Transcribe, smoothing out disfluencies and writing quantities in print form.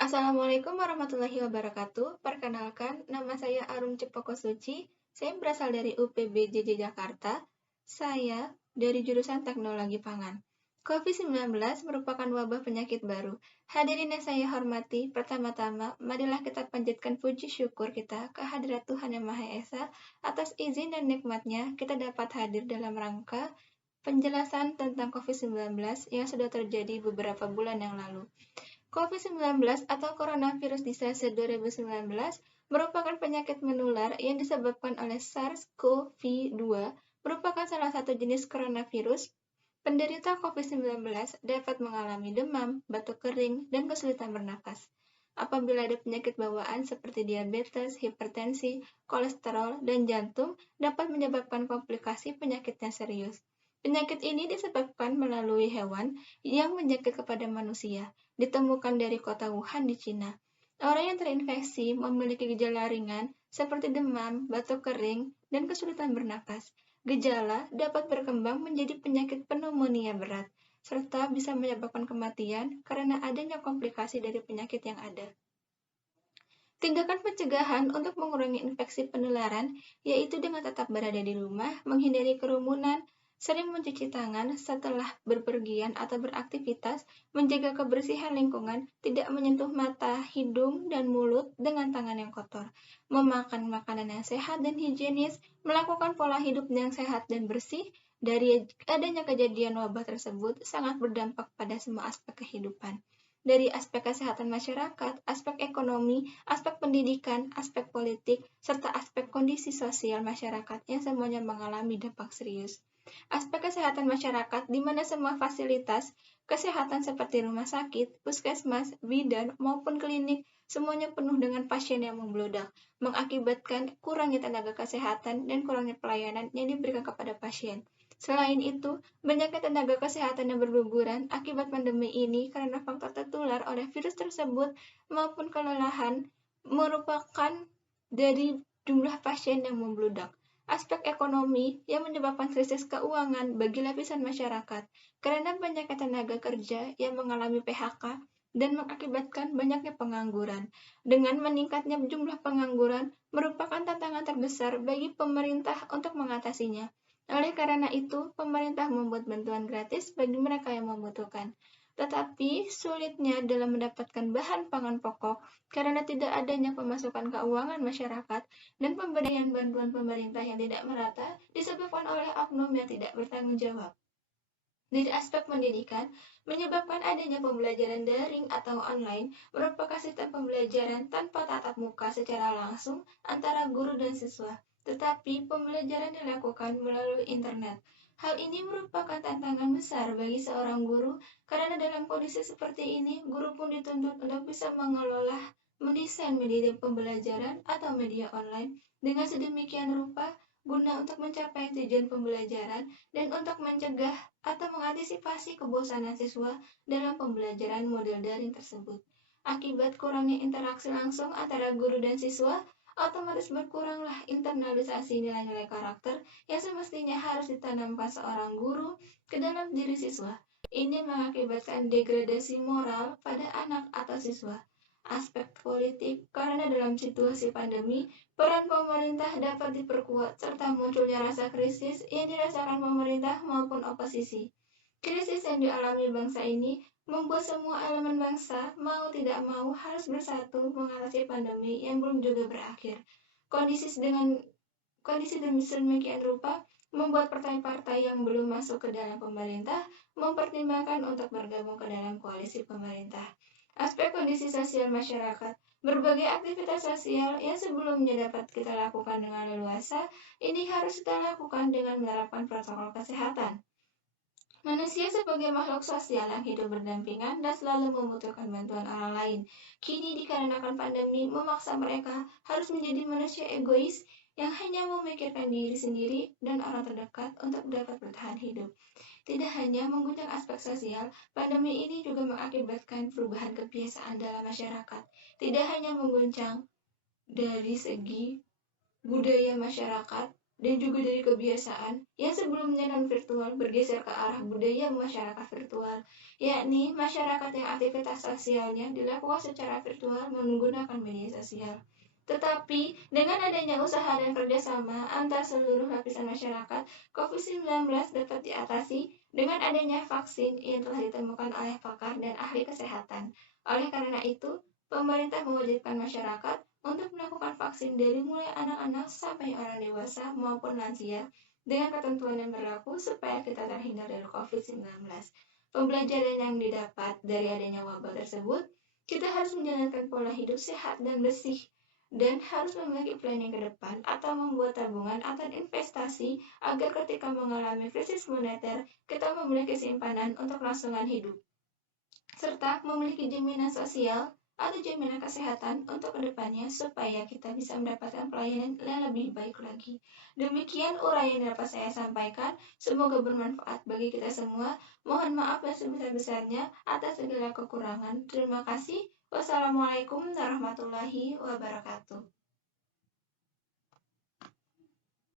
Assalamualaikum warahmatullahi wabarakatuh. Perkenalkan, nama saya Arum Cepoko Suci. Saya berasal dari UPBJJ Jakarta. Saya dari jurusan Teknologi Pangan. COVID-19 merupakan wabah penyakit baru. Hadirin yang saya hormati, pertama-tama, marilah kita panjatkan puji syukur kita kehadirat Tuhan Yang Maha Esa atas izin dan nikmatnya kita dapat hadir dalam rangka penjelasan tentang COVID-19 yang sudah terjadi beberapa bulan yang lalu. COVID-19 atau Coronavirus Disease 2019 merupakan penyakit menular yang disebabkan oleh SARS-CoV-2, merupakan salah satu jenis coronavirus. Penderita COVID-19 dapat mengalami demam, batuk kering, dan kesulitan bernapas. Apabila ada penyakit bawaan seperti diabetes, hipertensi, kolesterol, dan jantung, dapat menyebabkan komplikasi penyakitnya serius. Penyakit ini disebabkan melalui hewan yang menjangkit kepada manusia, ditemukan dari kota Wuhan di Cina. Orang yang terinfeksi memiliki gejala ringan seperti demam, batuk kering, dan kesulitan bernapas. Gejala dapat berkembang menjadi penyakit pneumonia berat, serta bisa menyebabkan kematian karena adanya komplikasi dari penyakit yang ada. Tindakan pencegahan untuk mengurangi infeksi penularan yaitu dengan tetap berada di rumah, menghindari kerumunan, sering mencuci tangan setelah berpergian atau beraktivitas, menjaga kebersihan lingkungan, tidak menyentuh mata, hidung, dan mulut dengan tangan yang kotor, memakan makanan yang sehat dan higienis, melakukan pola hidup yang sehat dan bersih. Dari adanya kejadian wabah tersebut sangat berdampak pada semua aspek kehidupan. Dari aspek kesehatan masyarakat, aspek ekonomi, aspek pendidikan, aspek politik, serta aspek kondisi sosial masyarakat yang semuanya mengalami dampak serius. Aspek kesehatan masyarakat di mana semua fasilitas kesehatan seperti rumah sakit, puskesmas, bidan, maupun klinik semuanya penuh dengan pasien yang membludak, mengakibatkan kurangnya tenaga kesehatan dan kurangnya pelayanan yang diberikan kepada pasien. Selain itu, banyaknya tenaga kesehatan yang berguguran akibat pandemi ini karena faktor tertular oleh virus tersebut maupun kelelahan merupakan dari jumlah pasien yang membludak. Aspek ekonomi yang menyebabkan krisis keuangan bagi lapisan masyarakat karena banyaknya tenaga kerja yang mengalami PHK dan mengakibatkan banyaknya pengangguran. Dengan meningkatnya jumlah pengangguran merupakan tantangan terbesar bagi pemerintah untuk mengatasinya. Oleh karena itu, pemerintah membuat bantuan gratis bagi mereka yang membutuhkan. Tetapi sulitnya dalam mendapatkan bahan pangan pokok karena tidak adanya pemasukan keuangan masyarakat dan pemberian bantuan pemerintah yang tidak merata disebabkan oleh oknum yang tidak bertanggung jawab. Dari aspek pendidikan, menyebabkan adanya pembelajaran daring atau online merupakan sistem pembelajaran tanpa tatap muka secara langsung antara guru dan siswa, tetapi pembelajaran dilakukan melalui internet. Hal ini merupakan tantangan besar bagi seorang guru karena dalam kondisi seperti ini, guru pun dituntut untuk bisa mengelola, mendesain media pembelajaran atau media online dengan sedemikian rupa guna untuk mencapai tujuan pembelajaran dan untuk mencegah atau mengantisipasi kebosanan siswa dalam pembelajaran model daring tersebut. Akibat kurangnya interaksi langsung antara guru dan siswa, otomatis berkuranglah internalisasi nilai-nilai karakter yang semestinya harus ditanamkan seorang guru ke dalam diri siswa. Ini mengakibatkan degradasi moral pada anak atau siswa. Aspek politik, karena dalam situasi pandemi, peran pemerintah dapat diperkuat serta munculnya rasa krisis yang dirasakan pemerintah maupun oposisi. Krisis yang dialami bangsa ini membuat semua elemen bangsa mau tidak mau harus bersatu mengatasi pandemi yang belum juga berakhir. Kondisi demikian rupa membuat partai-partai yang belum masuk ke dalam pemerintah mempertimbangkan untuk bergabung ke dalam koalisi pemerintah. Aspek kondisi sosial masyarakat, berbagai aktivitas sosial yang sebelumnya dapat kita lakukan dengan leluasa, ini harus kita lakukan dengan menerapkan protokol kesehatan. Manusia sebagai makhluk sosial yang hidup berdampingan dan selalu membutuhkan bantuan orang lain. Kini dikarenakan pandemi memaksa mereka harus menjadi manusia egois yang hanya memikirkan diri sendiri dan orang terdekat untuk dapat bertahan hidup. Tidak hanya mengguncang aspek sosial, pandemi ini juga mengakibatkan perubahan kebiasaan dalam masyarakat. Tidak hanya mengguncang dari segi budaya masyarakat, dan juga dari kebiasaan yang sebelumnya non-virtual bergeser ke arah budaya masyarakat virtual, yakni masyarakat yang aktivitas sosialnya dilakukan secara virtual menggunakan media sosial. Tetapi, dengan adanya usaha dan kerjasama antar seluruh lapisan masyarakat, COVID-19 dapat diatasi dengan adanya vaksin yang telah ditemukan oleh pakar dan ahli kesehatan. Oleh karena itu, pemerintah mewajibkan masyarakat untuk melakukan vaksin dari mulai anak-anak sampai orang dewasa maupun lansia dengan ketentuan yang berlaku supaya kita terhindar dari COVID-19. Pembelajaran yang didapat dari adanya wabah tersebut, kita harus menjalankan pola hidup sehat dan bersih dan harus memiliki planning ke depan atau membuat tabungan atau investasi agar ketika mengalami krisis moneter, kita memiliki simpanan untuk kelangsungan hidup serta memiliki jaminan sosial atau jaminan kesehatan untuk kedepannya supaya kita bisa mendapatkan pelayanan yang lebih baik lagi. Demikian uraian yang dapat saya sampaikan. Semoga bermanfaat bagi kita semua. Mohon maaf yang sebesar-besarnya atas segala kekurangan. Terima kasih. Wassalamualaikum warahmatullahi wabarakatuh.